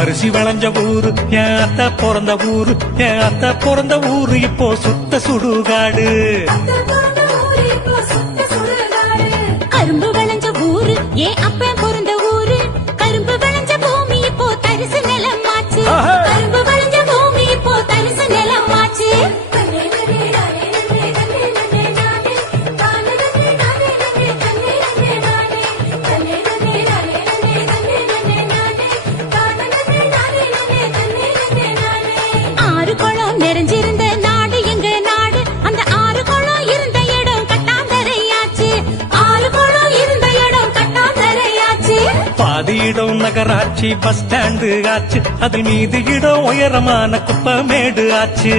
அரிசி வளைஞ்ச ஊரு என் அத்த பிறந்த ஊரு, என் அத்த பிறந்த ஊரு இப்போ சுத்த சுடுகாடு. கரும்பு விளைஞ்ச ஊரு ஏன் அப்ப பிறந்த ஊரு, கரும்பு விளைஞ்ச பூமி இப்போ தரிசு நிலமாச்சு, கரும்பு விளைஞ்ச பூமி இப்போ தரிசு நிலமாச்சு. ஆறு குளம் நிறைஞ்சிருந்த நாடு எங்க நாடு, அந்த ஆறு குளம் இருந்த இடம் கட்டாந்தரையாச்சு, ஆறு குளம் இருந்த இடம் கட்டாந்தரையாச்சு. பாதி இடம் நகராட்சி பஸ் ஸ்டாண்டு ஆச்சு, அதில் மீதி இடம் உயரமான குப்பமேடு ஆச்சு.